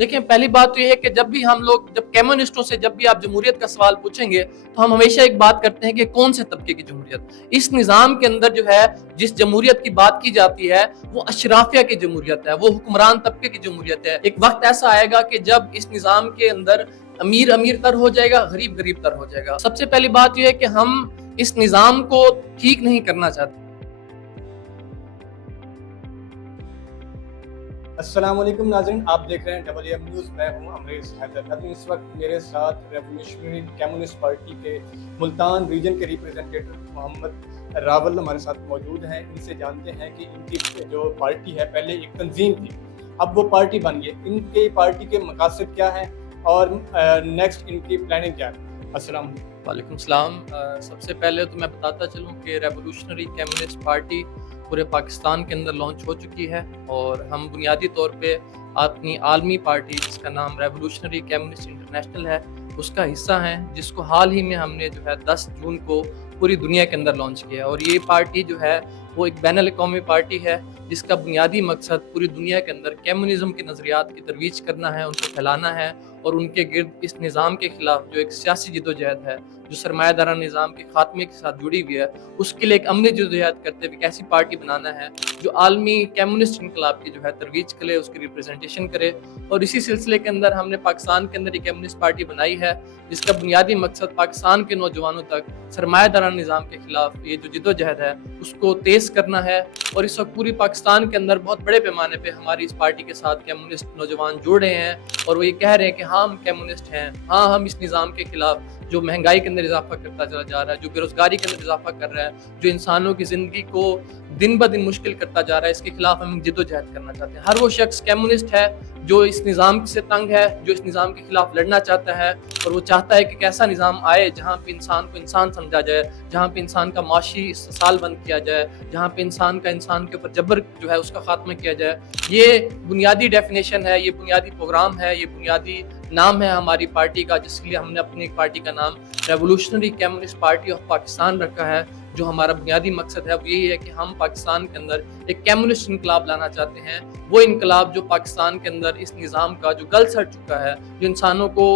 دیکھیں پہلی بات تو یہ ہے کہ جب بھی ہم لوگ جب کمیونسٹوں سے جب بھی آپ جمہوریت کا سوال پوچھیں گے تو ہم ہمیشہ ایک بات کرتے ہیں کہ کون سے طبقے کی جمہوریت. اس نظام کے اندر جو ہے جس جمہوریت کی بات کی جاتی ہے وہ اشرافیہ کی جمہوریت ہے, وہ حکمران طبقے کی جمہوریت ہے. ایک وقت ایسا آئے گا کہ جب اس نظام کے اندر امیر امیر تر ہو جائے گا, غریب غریب تر ہو جائے گا. سب سے پہلی بات یہ ہے کہ ہم اس نظام کو ٹھیک نہیں کرنا چاہتے. السلام علیکم ناظرین, آپ دیکھ رہے ہیں WM نیوز. میں ہوں امریز حیدر. اس وقت میرے ساتھ ریولیوشنری کمیونسٹ پارٹی کے ملتان ریجن کے ریپرزنٹیٹر محمد راول ہمارے ساتھ موجود ہیں. ان سے جانتے ہیں کہ ان کی جو پارٹی ہے پہلے ایک تنظیم تھی, اب وہ پارٹی بن گئی. ان کی پارٹی کے مقاصد کیا ہیں اور نیکسٹ ان کی پلاننگ کیا ہے؟ السلام علیکم. وعلیکم السلام. سب سے پہلے تو میں بتاتا چلوں کہ ریولیوشنری کمیونسٹ پارٹی پورے پاکستان کے اندر لانچ ہو چکی ہے اور ہم بنیادی طور پہ اپنی عالمی پارٹی جس کا نام ریولیوشنری کمیونسٹ انٹرنیشنل ہے اس کا حصہ ہیں, جس کو حال ہی میں ہم نے جو ہے 10 جون کو پوری دنیا کے اندر لانچ کیا. اور یہ پارٹی جو ہے وہ ایک بین الاقوامی پارٹی ہے جس کا بنیادی مقصد پوری دنیا کے اندر کمیونزم کے نظریات کی ترویج کرنا ہے, ان کو پھیلانا ہے اور ان کے گرد اس نظام کے خلاف جو ایک سیاسی جدوجہد ہے جو سرمایہ دارانہ نظام کے خاتمے کے ساتھ جڑی ہوئی ہے اس کے لیے ایک عملی جدوجہد کرتے ہوئے ایک ایسی پارٹی بنانا ہے جو عالمی کمیونسٹ انقلاب کی جو ہے ترویج کرے, اس کی ریپرزنٹیشن کرے. اور اسی سلسلے کے اندر ہم نے پاکستان کے اندر ایک کمیونسٹ پارٹی بنائی ہے جس کا بنیادی مقصد پاکستان کے نوجوانوں تک سرمایہ دارانہ نظام کے خلاف یہ جو جدوجہد ہے اس کو تیز کرنا ہے. اور اس وقت پوری پاکستان کے اندر بہت بڑے پیمانے پہ ہماری اس پارٹی کے ساتھ کمیونسٹ نوجوان جڑ رہے ہیں اور وہ یہ کہہ رہے ہیں کہ ہاں ہم کمیونسٹ ہیں, ہاں ہم اس نظام کے خلاف جو مہنگائی کے اندر اضافہ کرتا چلا جا رہا ہے, جو بے روزگاری کے اندر اضافہ کر رہا ہے, جو انسانوں کی زندگی کو دن بہ دن مشکل کرتا جا رہا ہے, اس کے خلاف ہم جدوجہد کرنا چاہتے ہیں. ہر وہ شخص کمیونسٹ ہے جو اس نظام سے تنگ ہے, جو اس نظام کے خلاف لڑنا چاہتا ہے اور وہ چاہتا ہے کہ ایک ایسا نظام آئے جہاں پہ انسان کو انسان سمجھا جائے, جہاں پہ انسان کا معاشی استحصال بند کیا جائے, جہاں پہ انسان کے اوپر جبر جو ہے اس کا خاتمہ کیا جائے. یہ بنیادی ڈیفینیشن ہے, یہ بنیادی پروگرام ہے, یہ بنیادی نام ہے ہماری پارٹی کا, جس کے لیے ہم نے اپنی پارٹی کا نام revolutionary communist party of Pakistan رکھا ہے. جو ہمارا بنیادی مقصد ہے وہ یہی ہے کہ ہم پاکستان کے اندر ایک کمیونسٹ انقلاب لانا چاہتے ہیں, وہ انقلاب جو پاکستان کے اندر اس نظام کا جو گل سڑ چکا ہے, جو انسانوں کو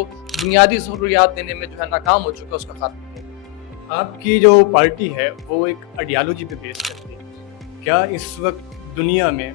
بنیادی ضروریات دینے میں جو ہے ناکام ہو چکا ہے, اس کا خاتمہ کیا. آپ کی جو پارٹی ہے وہ ایک آئیڈیالوجی پہ بیس کرتی ہے. کیا اس وقت دنیا میں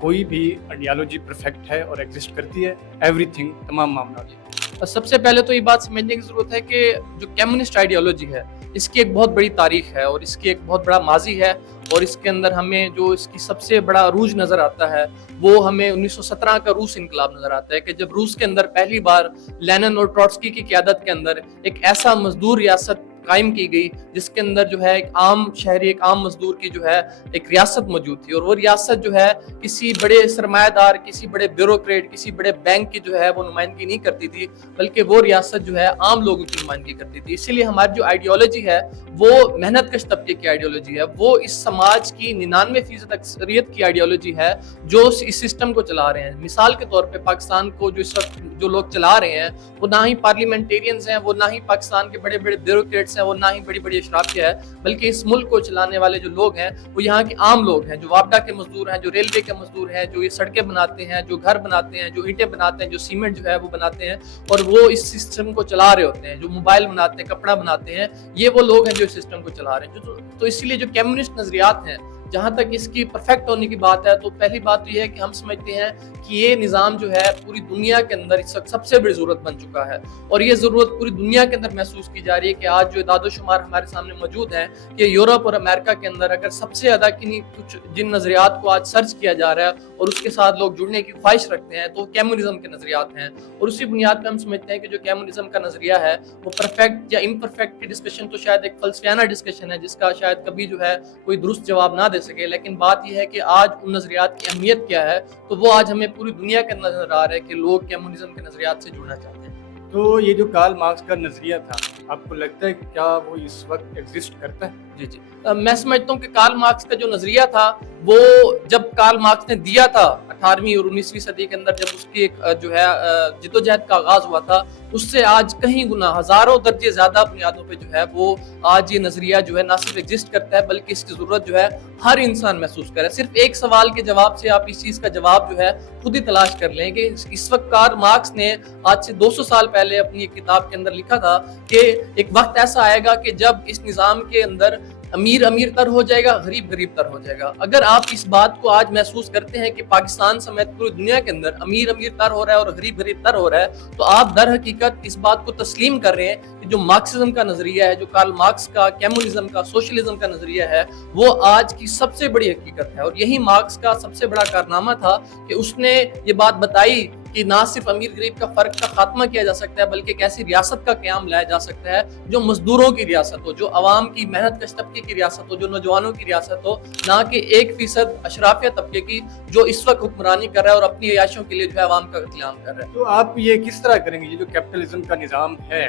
کوئی بھی آئیڈیالوجی پرفیکٹ ہے اور ایگزسٹ کرتی ہے؟ ایوری تھنگ, تمام معاملات. سب سے پہلے تو یہ بات سمجھنے کی ضرورت ہے کہ جو کمیونسٹ آئیڈیالوجی ہے اس کی ایک بہت بڑی تاریخ ہے اور اس کی ایک بہت بڑا ماضی ہے, اور اس کے اندر ہمیں جو اس کی سب سے بڑا عروج نظر آتا ہے وہ ہمیں 1917 کا روس انقلاب نظر آتا ہے کہ جب روس کے اندر پہلی بار لینن اور ٹروٹسکی کی قیادت کے اندر ایک ایسا مزدور ریاست قائم کی گئی جس کے اندر جو ہے ایک عام شہری, ایک عام مزدور کی جو ہے ایک ریاست موجود تھی, اور وہ ریاست جو ہے کسی بڑے سرمایہ دار, کسی بڑے بیوروکریٹ, کسی بڑے بینک کی جو ہے وہ نمائندگی نہیں کرتی تھی, بلکہ وہ ریاست جو ہے عام لوگوں کی نمائندگی کرتی تھی. اسی لیے ہماری جو آئیڈیالوجی ہے وہ محنت کش طبقے کی آئیڈیالوجی ہے, وہ اس سماج کی 99% اکثریت کی آئیڈیالوجی ہے جو اس سسٹم کو چلا رہے ہیں. مثال کے طور پہ پاکستان کو جو اس وقت جو لوگ چلا رہے ہیں وہ نہ ہی پارلیمنٹیرینز ہیں, وہ نہ ہی پاکستان کے بڑے بڑے بیوروکریٹس ہیں, وہ نہ ہی بڑی بڑی اشرافیہ ہے, بلکہ اس ملک کو چلانے والے جو لوگ ہیں وہ یہاں کے عام لوگ ہیں, جو وابڈا کے مزدور ہیں, جو ریلوے کے مزدور ہیں, جو یہ سڑکیں بناتے ہیں, جو گھر بناتے ہیں, جو اینٹیں بناتے ہیں, جو سیمنٹ جو ہے وہ بناتے ہیں, اور وہ اس سسٹم کو چلا رہے ہوتے ہیں, جو موبائل بناتے ہیں, کپڑا بناتے ہیں, یہ وہ لوگ ہیں جو اس سسٹم کو چلا رہے ہیں. تو اسی لیے جو کمیونسٹ نظریات ہیں, جہاں تک اس کی پرفیکٹ ہونے کی بات ہے, تو پہلی بات تو یہ ہے کہ ہم سمجھتے ہیں کہ یہ نظام جو ہے پوری دنیا کے اندر اس وقت سب سے بڑی ضرورت بن چکا ہے, اور یہ ضرورت پوری دنیا کے اندر محسوس کی جا رہی ہے کہ آج جو اعداد و شمار ہمارے سامنے موجود ہیں کہ یورپ اور امریکہ کے اندر اگر سب سے زیادہ کچھ جن نظریات کو آج سرچ کیا جا رہا ہے اور اس کے ساتھ لوگ جڑنے کی خواہش رکھتے ہیں تو کمیونزم کے نظریات ہیں. اور اسی بنیاد پہ ہم سمجھتے ہیں کہ جو کمیونزم کا نظریہ ہے وہ پرفیکٹ یا امپرفیکٹ کی ڈسکشن تو شاید ایک فلسفیانہ ڈسکشن ہے جس کا شاید کبھی جو ہے کوئی درست جواب نہ دے سکے, لیکن بات یہ ہے کہ آج ان نظریات کی اہمیت کیا ہے, تو وہ آج ہمیں پوری دنیا کے اندر نظر آ رہا ہے کہ لوگ کمیونزم کے نظریات سے جڑنا چاہتے ہیں. تو یہ جو کارل مارکس کا نظریہ تھا, آپ کو لگتا ہے کہ کیا وہ اس وقت ایگزسٹ کرتا ہے؟ جی میں سمجھتا ہوں کہ کارل مارکس کا جو نظریہ تھا وہ جب کارل مارکس نے دیا تھا 18ویں اور 19ویں صدی کے اندر جب اس کی ایک جو ہے جدوجہد کا آغاز ہوا تھا، اس سے آج کہیں گنا ہزاروں درجے زیادہ بنیادوں پہ جو ہے وہ آج یہ نظریہ جو ہے نہ صرف ایگزسٹ کرتا ہے بلکہ اس کی ضرورت جو ہے ہر انسان محسوس کرے۔ صرف ایک سوال کے جواب سے آپ اس چیز کا جواب جو ہے خود ہی تلاش کر لیں کہ اس وقت کارل مارکس نے آج سے 200 سال پہلے اپنی ایک کتاب کے اندر لکھا تھا کہ ایک وقت ایسا آئے گا کہ جب اس نظام کے اندر امیر امیر تر ہو جائے گا، غریب غریب تر ہو جائے گا۔ اگر آپ اس بات کو آج محسوس کرتے ہیں کہ پاکستان سمیت پوری دنیا کے اندر امیر امیر تر ہو رہا ہے اور غریب غریب تر ہو رہا ہے، تو آپ در حقیقت اس بات کو تسلیم کر رہے ہیں کہ جو مارکسزم کا نظریہ ہے، جو کارل مارکس کا کمیونزم کا سوشلزم کا نظریہ ہے، وہ آج کی سب سے بڑی حقیقت ہے۔ اور یہی مارکس کا سب سے بڑا کارنامہ تھا کہ اس نے یہ بات بتائی کہ نہ صرف امیر غریب کا فرق کا خاتمہ کیا جا سکتا ہے بلکہ ایک ایسی ریاست کا قیام لایا جا سکتا ہے جو مزدوروں کی ریاست ہو، جو عوام کی محنت کش طبقے کی ریاست ہو، جو نوجوانوں کی ریاست ہو، نہ کہ 1% اشرافیہ طبقے کی جو اس وقت حکمرانی کر رہا ہے اور اپنی عیاشوں کے لیے جو ہے عوام کا قتل عام کر رہا ہے۔ تو آپ یہ کس طرح کریں گے؟ یہ جو کیپٹلزم کا نظام ہے،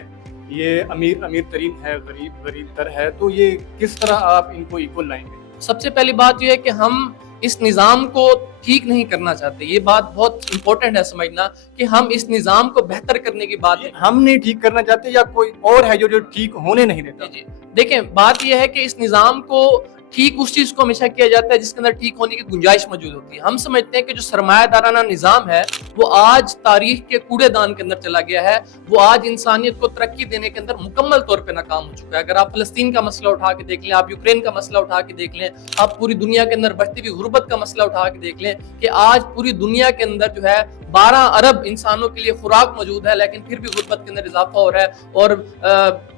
یہ امیر امیر ترین ہے، غریب غریب تر ہے، تو یہ کس طرح آپ ان کو ایکول لائیں گے؟ سب سے پہلی بات یہ ہے کہ ہم اس نظام کو ٹھیک نہیں کرنا چاہتے۔ یہ بات بہت امپورٹنٹ ہے سمجھنا کہ ہم اس نظام کو بہتر کرنے کی بات ہم نہیں ٹھیک کرنا چاہتے یا کوئی اور ہے جو ٹھیک ہونے نہیں دیتا؟ جی دیکھیں، بات یہ ہے کہ اس نظام کو ٹھیک اس چیز کو ہمیشہ کیا جاتا ہے جس کے اندر ٹھیک ہونے کی گنجائش موجود ہوتی ہے۔ ہم سمجھتے ہیں کہ جو سرمایہ دارانہ نظام ہے وہ آج تاریخ کے کوڑے دان کے اندر چلا گیا ہے، وہ آج انسانیت کو ترقی دینے کے اندر مکمل طور پہ ناکام ہو چکا ہے۔ اگر آپ فلسطین کا مسئلہ اٹھا کے دیکھ لیں، آپ یوکرین کا مسئلہ اٹھا کے دیکھ لیں، آپ پوری دنیا کے اندر بڑھتی ہوئی غربت کا مسئلہ اٹھا کے دیکھ لیں کہ آج پوری دنیا کے اندر جو ہے 12 ارب انسانوں کے لیے خوراک موجود ہے، لیکن پھر بھی غربت کے اندر اضافہ ہو رہا ہے اور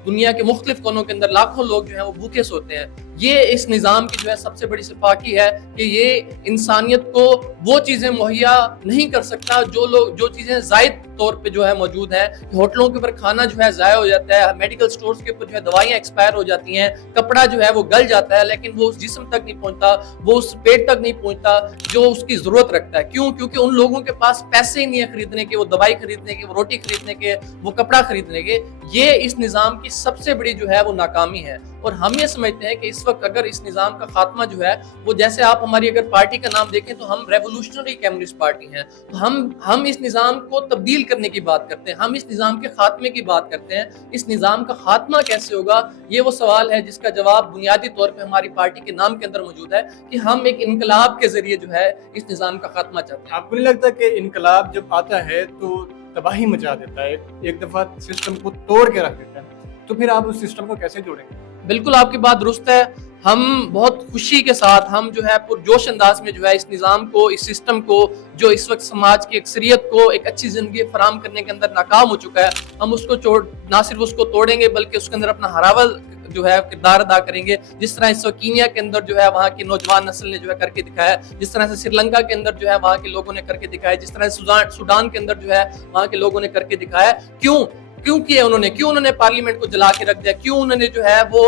دنیا کے مختلف کونوں کے اندر لاکھوں لوگ جو ہیں وہ بھوکے سوتے ہیں۔ یہ اس نظام کی جو ہے سب سے بڑی سفاکی ہے کہ یہ انسانیت کو وہ چیزیں مہیا نہیں کر سکتا جو چیزیں زائد طور پہ جو ہے موجود ہیں۔ ہوٹلوں کے اوپر کھانا جو ہے ضائع ہو جاتا ہے، میڈیکل سٹورز کے اوپر جو ہے دوائیاں ایکسپائر ہو جاتی ہیں، کپڑا جو ہے وہ گل جاتا ہے لیکن وہ اس جسم تک نہیں پہنچتا، وہ اس پیٹ تک نہیں پہنچتا جو اس کی ضرورت رکھتا ہے۔ کیوں؟ کیونکہ ان لوگوں کے پاس پیسے ہی نہیں ہے خریدنے کے، وہ دوائی خریدنے کے، وہ روٹی خریدنے کے، وہ کپڑا خریدنے کے۔ یہ اس نظام کی سب سے بڑی جو ہے وہ ناکامی ہے۔ اور ہم یہ سمجھتے ہیں کہ اس وقت اگر اس نظام کا خاتمہ جو ہے وہ، جیسے آپ ہماری اگر پارٹی کا نام دیکھیں تو ہم ریولوشنری کمیونسٹ پارٹی ہیں، تو ہم اس نظام کو تبدیل کرنے کی بات کرتے ہیں، ہم اس نظام کے خاتمے کی بات کرتے ہیں۔ اس نظام کا خاتمہ کیسے ہوگا، یہ وہ سوال ہے جس کا جواب بنیادی طور پہ ہماری پارٹی کے نام کے اندر موجود ہے کہ ہم ایک انقلاب کے ذریعے جو ہے اس نظام کا خاتمہ چاہتے ہیں۔ آپ کو نہیں لگتا کہ انقلاب جب آتا ہے تو تباہی مچا دیتا ہے، ایک دفعہ سسٹم کو توڑ کے رکھ دیتا ہے، تو پھر آپ اس سسٹم کو کیسے جوڑیں گے؟ بالکل آپ کی بات درست ہے۔ ہم بہت خوشی کے ساتھ ہم جو ہے پرجوش انداز میں جو ہے اس نظام کو، اس سسٹم کو جو اس وقت سماج کی اکثریت کو ایک اچھی زندگی فراہم کرنے کے اندر ناکام ہو چکا ہے، ہم اس کو نہ صرف اس کو توڑیں گے بلکہ اس کے اندر اپنا ہراول جو ہے کردار ادا کریں گے، جس طرح اس وقت کینیا کے اندر جو ہے وہاں کی نوجوان نسل نے جو ہے کر کے دکھایا، جس طرح سے سری لنکا کے اندر جو ہے وہاں کے لوگوں نے کر کے دکھایا، جس طرح سوڈان کے اندر جو ہے وہاں کے لوگوں نے کر کے دکھایا۔ کیوں کیا انہوں نے پارلیمنٹ کو جلا کے رکھ دیا، کیوں انہوں نے جو ہے وہ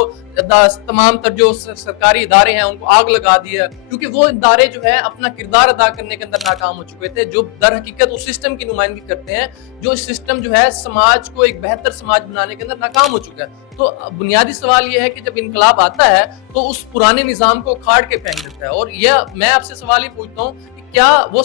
تمام تر جو سرکاری ادارے ہیں ان کو آگ لگا دیا، کیونکہ وہ ادارے جو ہے اپنا کردار ادا کرنے کے اندر ناکام ہو چکے تھے، جو در حقیقت اس سسٹم کی نمائندگی کرتے ہیں، جو اس سسٹم جو ہے سماج کو ایک بہتر سماج بنانے کے اندر ناکام ہو چکا ہے۔ تو بنیادی سوال یہ ہے کہ جب انقلاب آتا ہے تو اس پرانے نظام کو کھاڑ کے پھینک دیتا ہے۔ اور یہ میں آپ سے سوال ہی پوچھتا ہوں کہ کیا وہ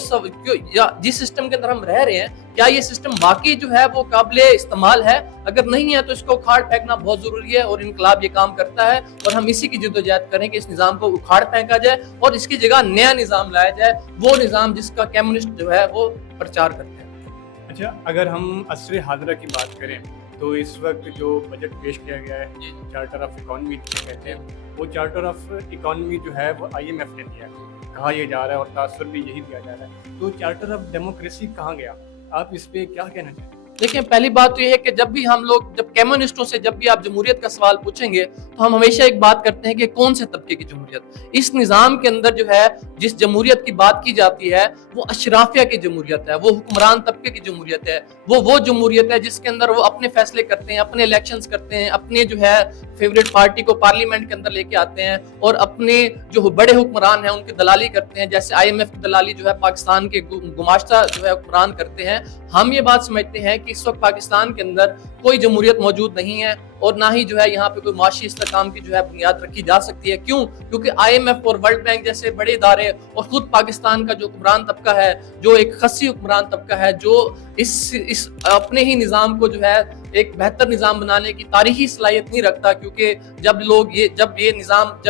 جس سسٹم کے اندر ہم رہ رہے ہیں، کیا یہ سسٹم واقعی جو ہے وہ قابل استعمال ہے؟ اگر نہیں ہے تو اس کو اکھاڑ پھینکنا بہت ضروری ہے، اور انقلاب یہ کام کرتا ہے، اور ہم اسی کی جدوجہد کریں کہ اس نظام کو اکھاڑ پھینکا جائے اور اس کی جگہ نیا نظام لایا جائے، وہ نظام جس کا کمیونسٹ جو ہے وہ پرچار کرتے ہیں۔ اچھا، اگر ہم عصر حاضرہ کی بات کریں تو اس وقت جو بجٹ پیش کیا گیا ہے، چارٹر آف اکانومی کہتے ہیں، وہ چارٹر آف اکانومی جو ہے وہ IMF نے دیا ہے، کہا یہ جا رہا ہے اور تاثر بھی یہی دیا جا رہا ہے، تو چارٹر آف ڈیموکریسی کہاں گیا؟ آپ اس پہ کیا کہنا چاہیں گے؟ دیکھیں، پہلی بات تو یہ ہے کہ جب بھی ہم لوگ کمیونسٹوں سے جب بھی آپ جمہوریت کا سوال پوچھیں گے تو ہم ہمیشہ ایک بات کرتے ہیں کہ کون سے طبقے کی جمہوریت۔ اس نظام کے اندر جو ہے جس جمہوریت کی بات کی جاتی ہے وہ اشرافیہ کی جمہوریت ہے، وہ حکمران طبقے کی جمہوریت ہے، وہ جمہوریت ہے جس کے اندر وہ اپنے فیصلے کرتے ہیں، اپنے الیکشنز کرتے ہیں، اپنے جو ہے فیوریٹ پارٹی کو پارلیمنٹ کے اندر لے کے آتے ہیں اور اپنے جو بڑے حکمران ہیں ان کی دلالی کرتے ہیں، جیسے IMF کی دلالی جو ہے پاکستان کے گماشتہ جو ہے حکمران کرتے ہیں۔ ہم یہ بات سمجھتے ہیں کہ اس وقت پاکستان کے اندر کوئی جمہوریت موجود نہیں ہے، اور نہ ہی جو ہے یہاں پہ کوئی معاشی استحکام کی جو ہے بنیاد رکھی جا سکتی ہے. کیوں؟ کیونکہ IMF اور ورلڈ بینک جیسے بڑے ادارے اور خود پاکستان کا جو حکمران طبقہ ہے, جو ایک خصی حکمران طبقہ ہے, جو اس اپنے ہی نظام کو جو ہے ایک بہتر نظام بنانے کی تاریخی صلاحیت نہیں رکھتا. کیونکہ جب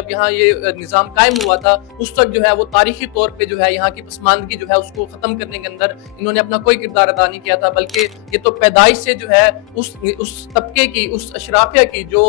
یہاں یہ نظام قائم ہوا تھا, اس وقت جو ہے وہ تاریخی طور پہ جو ہے یہاں کی پسماندگی جو ہے اس کو ختم کرنے کے اندر انہوں نے اپنا کوئی کردار ادا نہیں کیا تھا, بلکہ یہ تو پیدائش سے جو ہے اس طبقے کی, اس اشرافیہ کی جو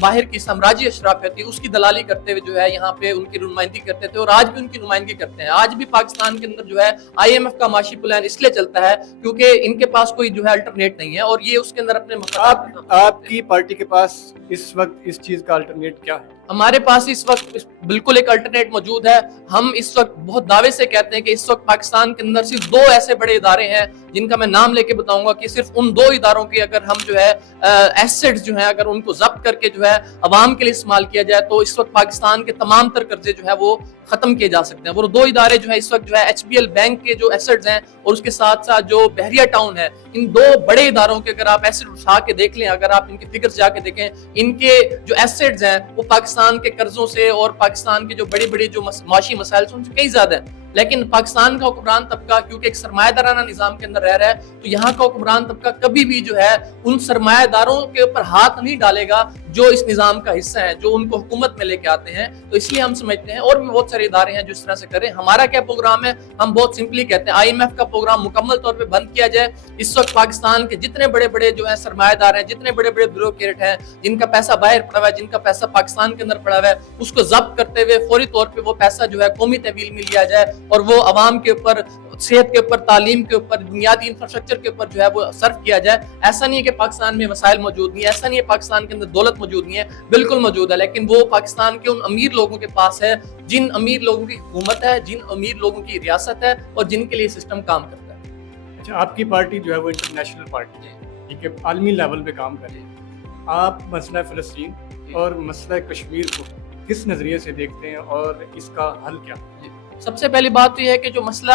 باہر کی سامراجی اشرافیہ تھی, اس کی دلالی کرتے ہوئے جو ہے یہاں پہ ان کی نمائندگی کرتے تھے, اور آج بھی ان کی نمائندگی کرتے ہیں. آج بھی پاکستان کے اندر جو ہے IMF کا معاشی پلان اس لیے چلتا ہے کیونکہ ان کے پاس کوئی جو ہے الٹرنیٹ نہیں ہے, اور یہ اس کے اندر اپنے آپ کی پارٹی کے پاس اس وقت اس چیز کا الٹرنیٹ کیا ہے؟ ہمارے پاس اس وقت بالکل ایک الٹرنیٹ موجود ہے. ہم اس وقت بہت دعوے سے کہتے ہیں کہ اس وقت پاکستان کے اندر صرف 2 ایسے بڑے ادارے ہیں جن کا میں نام لے کے بتاؤں گا کہ صرف ان 2 اداروں کے اگر ہم جو ہے ایسٹس جو ہیں اگر ان کو ضبط کر کے جو ہے عوام کے لیے استعمال کیا جائے تو اس وقت پاکستان کے تمام تر قرضے جو ہے وہ ختم کیے جا سکتے ہیں. وہ 2 ادارے جو ہے اس وقت جو ہے HBL بینک کے جو ایسٹس ہیں اور اس کے ساتھ ساتھ جو بحریہ ٹاؤن ہے, ان 2 بڑے اداروں کے اگر آپ ایسٹ اٹھا کے دیکھ لیں, اگر آپ ان کی فگرز جا کے دیکھیں, ان کے جو ایسٹس ہیں وہ پاکستان کے قرضوں سے اور پاکستان کے جو بڑی جو معاشی مسائل سے ان سے کئی زیادہ ہیں. لیکن پاکستان کا حکمران طبقہ کیونکہ ایک سرمایہ دارانہ نظام کے اندر رہ رہا ہے, تو یہاں کا حکمران طبقہ کبھی بھی جو ہے ان سرمایہ داروں کے اوپر ہاتھ نہیں ڈالے گا جو اس نظام کا حصہ ہیں, جو ان کو حکومت میں لے کے آتے ہیں. تو اس لیے ہم سمجھتے ہیں, اور بھی بہت سارے ادارے ہیں جو اس طرح سے کریں. ہمارا کیا پروگرام ہے؟ ہم بہت سمپلی کہتے ہیں IMF کا پروگرام مکمل طور پہ بند کیا جائے. اس وقت پاکستان کے جتنے بڑے جو ہیں سرمایہ دار ہیں, جتنے بڑے بیوروکریٹ ہیں, جن کا پیسہ باہر پڑا ہوا ہے, جن کا پیسہ پاکستان کے اندر پڑا ہوا ہے, اس کو ضبط کرتے ہوئے فوری طور پہ وہ پیسہ جو ہے قومی تحویل میں لیا جائے اور وہ عوام کے اوپر, صحت کے اوپر, تعلیم کے اوپر, بنیادی انفراسٹرکچر کے اوپر جو ہے وہ صرف کیا جائے. ایسا نہیں ہے کہ پاکستان میں وسائل موجود نہیں ہے, ایسا نہیں ہے پاکستان کے اندر دولت موجود نہیں ہے, بالکل موجود ہے, لیکن وہ پاکستان کے ان امیر لوگوں کے پاس ہے جن امیر لوگوں کی حکومت ہے, جن امیر لوگوں کی ریاست ہے اور جن کے لیے سسٹم کام کرتا ہے. اچھا, آپ کی پارٹی جو ہے وہ انٹرنیشنل پارٹی ہے, ٹھیک ہے, عالمی لیول پہ کام کر رہی ہے. آپ مسئلہ فلسطین اور مسئلہ کشمیر کو کس نظریے سے دیکھتے ہیں اور اس کا حل کیا؟ سب سے پہلی بات تو یہ ہے کہ جو مسئلہ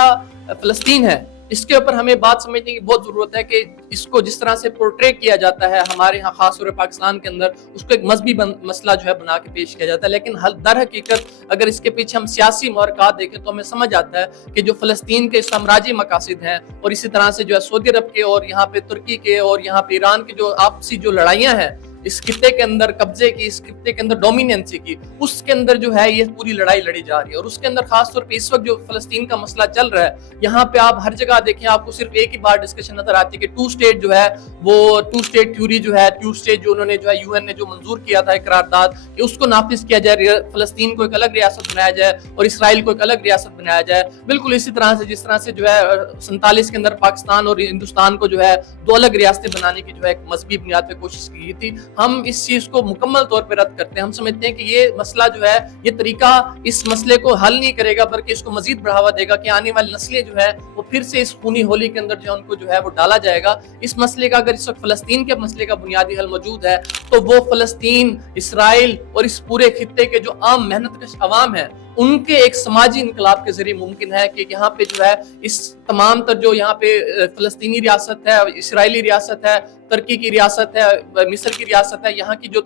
فلسطین ہے اس کے اوپر ہمیں بات سمجھنے کی بہت ضرورت ہے کہ اس کو جس طرح سے پورٹری کیا جاتا ہے ہمارے ہاں خاص طور پر پاکستان کے اندر, اس کو ایک مذہبی مسئلہ جو ہے بنا کے پیش کیا جاتا ہے. لیکن در حقیقت اگر اس کے پیچھے ہم سیاسی محرکات دیکھیں تو ہمیں سمجھ آتا ہے کہ جو فلسطین کے سامراجی مقاصد ہیں اور اسی طرح سے جو ہے سعودی عرب کے اور یہاں پہ ترکی کے اور یہاں پہ ایران کی جو آپسی جو لڑائیاں ہیں اس خطے کے اندر قبضے کی, اس خطے کے اندر ڈومیننسی کی, اس کے اندر جو ہے یہ پوری لڑائی لڑی جا رہی ہے. اور اس کے اندر خاص طور پہ اس وقت جو فلسطین کا مسئلہ چل رہا ہے, یہاں پہ آپ ہر جگہ دیکھیں آپ کو صرف ایک ہی بار ڈسکشن نظر آتی ہے کہ 2 اسٹیٹ جو ہے وہ 2 اسٹیٹ تھیوری جو ہے, 2 اسٹیٹ جو انہوں نے جو ہے UN نے جو منظور کیا تھا ایک قرارداد کہ اس کو نافذ کیا جائے, فلسطین کو ایک الگ ریاست بنایا جائے اور اسرائیل کو ایک الگ ریاست بنایا جائے. بالکل اسی طرح سے جس طرح سے جو ہے 47 کے اندر پاکستان اور ہندوستان کو جو ہے 2 الگ ریاستیں بنانے کی جو ہے ایک مذہبی بنیاد پہ کوشش کی تھی. ہم اس چیز کو مکمل طور پہ رد کرتے ہیں. ہم سمجھتے ہیں کہ یہ مسئلہ جو ہے, یہ طریقہ اس مسئلے کو حل نہیں کرے گا بلکہ اس کو مزید بڑھاوا دے گا کہ آنے والی نسلیں جو ہے وہ پھر سے اس خونی ہولی کے اندر جو ہے ان کو جو ہے وہ ڈالا جائے گا. اس مسئلے کا اگر اس وقت فلسطین کے مسئلے کا بنیادی حل موجود ہے تو وہ فلسطین, اسرائیل اور اس پورے خطے کے جو عام محنت کش عوام ہیں ان کے ایک سماجی انقلاب کے ذریعے ممکن ہے کہ یہاں پہ جو ہے اس تمام تر جو یہاں پہ فلسطینی ریاست ہے, اسرائیلی ریاست ہے, ترکی کی ریاست ہے, مصر کی ریاست ہے, یہاں کی جو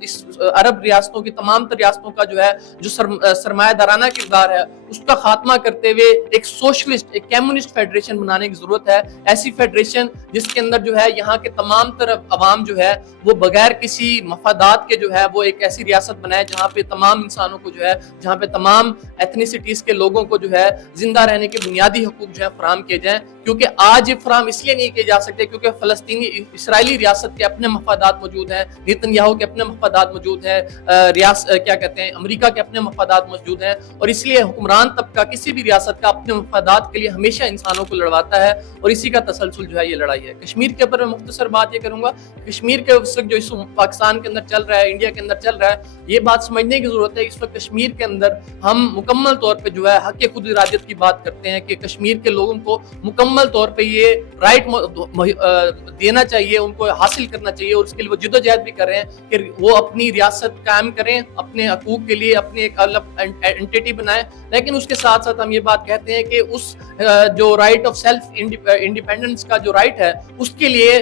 عرب ریاستوں کی تمام تر ریاستوں کا جو ہے جو سرمایہ دارانہ کردار ہے اس کا خاتمہ کرتے ہوئے ایک سوشلسٹ, ایک کمیونسٹ فیڈریشن بنانے کی ضرورت ہے. ایسی فیڈریشن جس کے اندر جو ہے یہاں کے تمام تر عوام جو ہے وہ بغیر کسی مفادات کے جو ہے وہ ایک ایسی ریاست بنائے جہاں پہ تمام انسانوں کو جو ہے, جہاں پہ تمام ایتھنیسٹیز کے لوگوں کو جو ہے زندہ رہنے کے بنیادی حقوق جو ہے فراہم کیے جائیں. کیونکہ آج یہ فراہم اس لیے نہیں کیے جا سکتے کیونکہ فلسطینی اسرائیلی ریاست کے اپنے مفادات موجود ہیں, نیتن یاہو کے اپنے مفادات موجود ہیں, کیا کہتے ہیں امریکہ کے اپنے مفادات موجود ہیں, اور اس لیے حکمران طبقہ کسی بھی ریاست کا اپنے مفادات کے لیے ہمیشہ انسانوں کو لڑواتا ہے اور اسی کا تسلسل جو ہے یہ لڑائی ہے. کشمیر کے اوپر میں مختصر بات یہ کروں گا, کشمیر کے اس وقت جو اس پاکستان کے اندر چل رہا ہے, انڈیا کے اندر چل رہا ہے, یہ بات سمجھنے کی ضرورت ہے اس وقت کشمیر کے اندر ہم مکمل طور پہ جو ہے حق خود ارادیت کی بات کرتے ہیں کہ کشمیر کے لوگوں کو مکمل طور پہ یہ رائٹ دینا چاہیے, ان کو حاصل کرنا چاہیے, اور اس کے لیے وہ جدوجہد بھی کر رہے ہیں کہ وہ اپنی ریاست قائم کریں, اپنے حقوق کے لیے اپنے ایک الگ انٹیٹی بنائیں. لیکن اس کے ساتھ ساتھ ہم یہ بات کہتے ہیں کہ اس جو رائٹ آف سیلف انڈیپینڈنس کا جو رائٹ ہے اس کے لیے